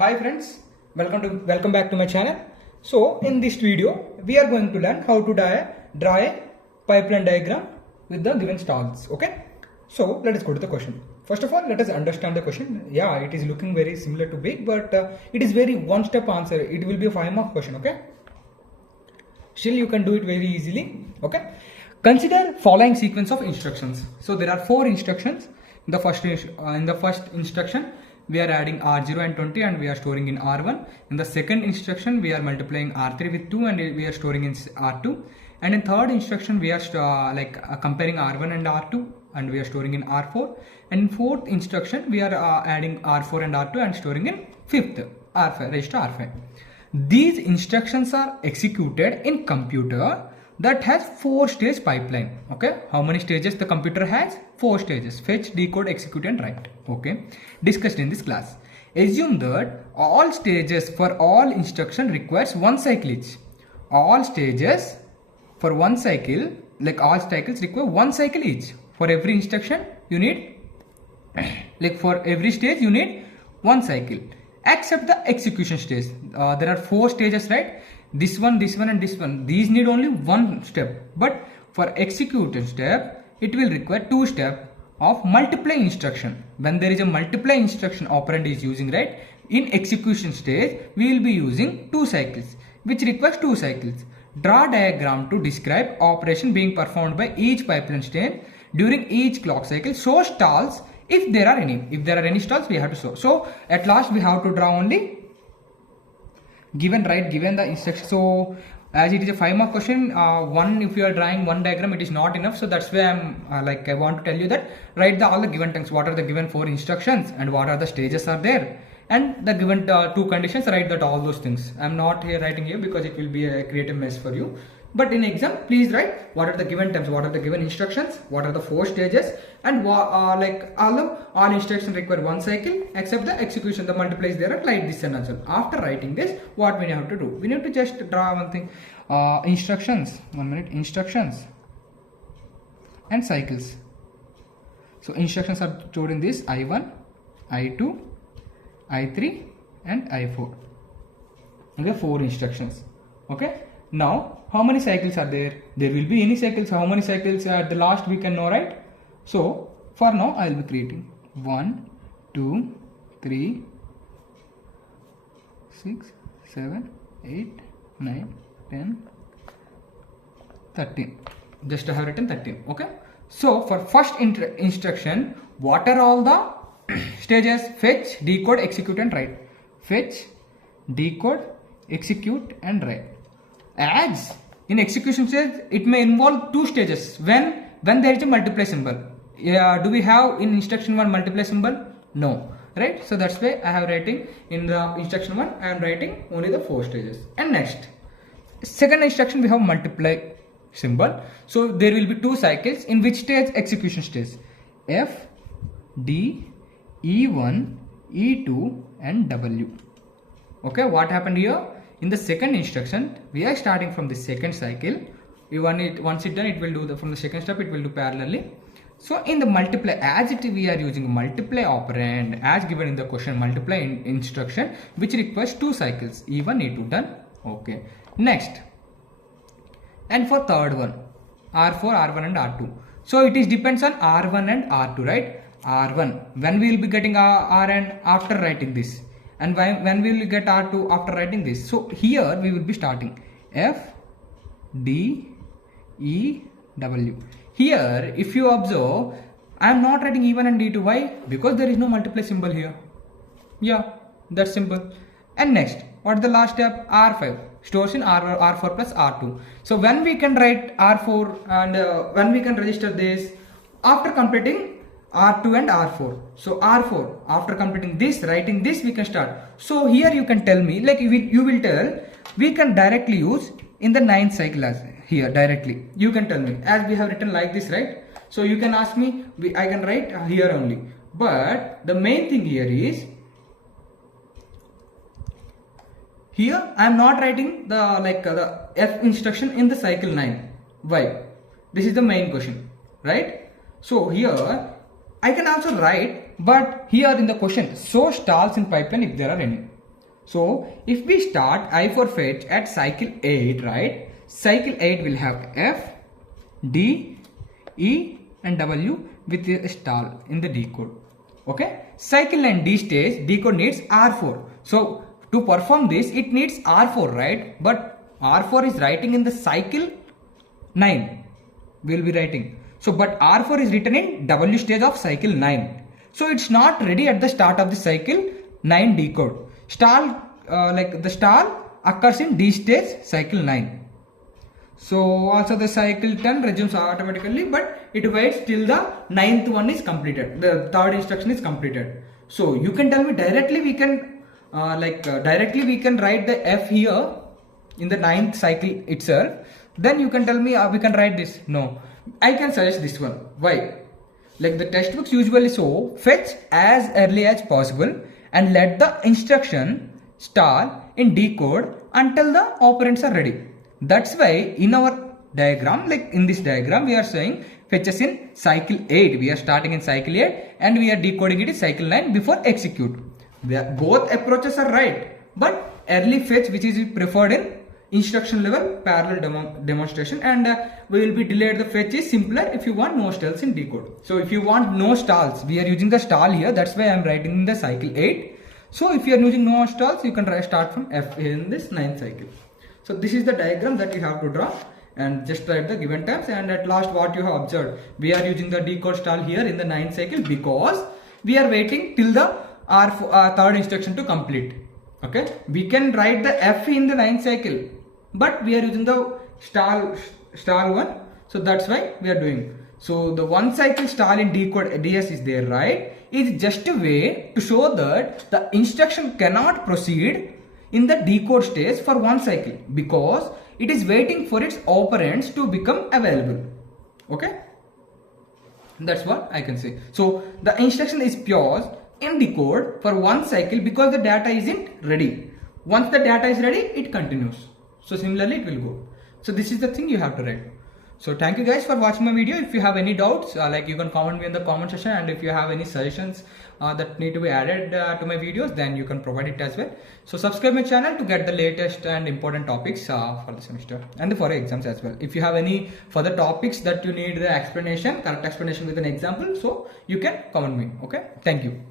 Hi friends, welcome back to my channel. So in this video we are going to learn how to draw a pipeline diagram with the given stalls. Okay, so let us go to the question. First of all, let us understand the question. Yeah, it is looking very similar to big, but it is very one step answer. It will be a 5-mark question. Okay, still you can do it very easily. Okay, consider following sequence of instructions. So there are 4 instructions. In the first instruction we are adding R0 and 20 and we are storing in R1. In the second instruction we are multiplying R3 with 2 and we are storing in R2. And in third instruction we are comparing R1 and R2 and we are storing in R4. And in fourth instruction we are adding R4 and R2 and storing in fifth R5, register R5. These instructions are executed in computer that has 4-stage pipeline. Okay, how many stages the computer has? 4 stages: fetch, decode, execute and write. Okay, discussed in this class. Assume that all stages for all instruction requires 1 cycle each. All stages for 1 cycle, like all cycles require 1 cycle each. For every instruction you need for every stage you need 1 cycle, except the execution stage. There are 4 stages, right? This one and this one. These need only 1 step, but for execution step it will require 2 steps of multiply instruction. When there is a multiply instruction operand is using, right, in execution stage we will be using 2 cycles, which requires 2 cycles. Draw diagram to describe operation being performed by each pipeline stage during each clock cycle. Show stalls if there are any. If there are any stalls we have to show. So at last we have to draw only given the instruction. So as it is a 5-mark question, if you are drawing one diagram it is not enough. So that's why I want to tell you that write all the given things. What are the given 4 instructions and what are the stages are there, and the given 2 conditions, write that all those things. I'm not here writing here because it will be a creative mess for you. But in exam, please write what are the given terms, what are the given instructions, what are the 4 stages, and all instructions require 1 cycle except the execution, the multiply is there, like this and also. After writing this, what we have to do? We need to just draw one thing. Instructions. 1 minute. Instructions and cycles. So instructions are stored in this I1, I2, I3 and I4. Okay, 4 instructions. Okay. Now, how many cycles are there? There will be any cycles. How many cycles at the last we can know, right? So, for now, I will be creating 1, 2, 3, 6, 7, 8, 9, 10, 13. Just I have written 13. Okay. So, for first instruction, what are all the stages? Fetch, decode, execute and write. Fetch, decode, execute and write. As in execution stage, it may involve 2 stages when there is a multiply symbol. Do we have in instruction 1 multiply symbol? No, right? So that's why I have writing in the instruction 1 I am writing only the 4 stages. And next, second instruction we have multiply symbol. So there will be 2 cycles. In which stage? Execution stage. F, D, E1, E2 and W. Okay, what happened here? In the second instruction, we are starting from the second cycle. Once it's done, it will do from the second step, it will do parallelly. So in the multiply, we are using multiply operand as given in the question, multiply instruction, which requires 2 cycles, E1, E2, done. Okay. Next, and for third one, R4, R1 and R2. So it is depends on R1 and R2, right? R1, when we will be getting Rn after writing this. And when we will get R2 after writing this. So here we will be starting F, D, E, W. Here if you observe, I am not writing E1 and E2. Why? Because there is no multiply symbol here. Yeah, that's simple. And next, what is the last step? R5 stores in R4 plus R2. So when we can write R4 and when we can register this after completing R2 and R4. So R4, after completing this, writing this, we can start. So here you can tell me, like you will tell, we can directly use in the 9th cycle as here directly. You can tell me, as we have written like this, right? So you can ask me, I can write here only. But the main thing here is, here I am not writing the F instruction in the cycle 9. Why? This is the main question, right? So here I can also write, but here in the question, show stalls in pipeline if there are any. So if we start I for fetch at cycle 8, right? Cycle 8 will have F, D, E and W with a stall in the D code. Okay. Cycle 9 D stage, D code needs R4. So to perform this, it needs R4, right? But R4 is writing in the cycle 9. We will be writing. So but R4 is written in W stage of cycle 9. So it's not ready at the start of the cycle 9 D code. Stall, like the stall occurs in D stage cycle 9. So also the cycle 10 resumes automatically, but it waits till the 9th one is completed. The third instruction is completed. So you can tell me directly we can directly we can write the F here in the 9th cycle itself. Then you can tell me we can write this. No, I can suggest this one. Why? Like the textbooks usually show fetch as early as possible and let the instruction stall in D code until the operands are ready. That's why in our diagram, like in this diagram, we are saying fetches in cycle 8. We are starting in cycle 8 and we are decoding it in cycle 9 before execute. Both approaches are right, but early fetch, which is preferred in instruction level parallel demonstration, and we will be delayed. The fetch is simpler if you want no stalls in decode. So if you want no stalls, we are using the stall here. That's why I am writing in the cycle 8. So if you are using no stalls, you can start from F in this 9th cycle. So this is the diagram that you have to draw and just write the given times, and at last what you have observed, we are using the decode stall here in the 9th cycle because we are waiting till the third instruction to complete. Okay, we can write the F in the 9th cycle, but we are using the stall one, so that's why we are doing. So the one cycle stall in decode DS is there, right? It's just a way to show that the instruction cannot proceed in the decode stage for one cycle because it is waiting for its operands to become available. Okay, that's what I can say. So the instruction is paused in decode for one cycle because the data isn't ready. Once the data is ready, it continues. So similarly it will go. So this is the thing you have to write. So thank you guys for watching my video. If you have any doubts, you can comment me in the comment section, and if you have any suggestions that need to be added to my videos, then you can provide it as well. So subscribe my channel to get the latest and important topics for the semester and for exams as well. If you have any further topics that you need the explanation, correct explanation with an example, so you can comment me. Okay, thank you.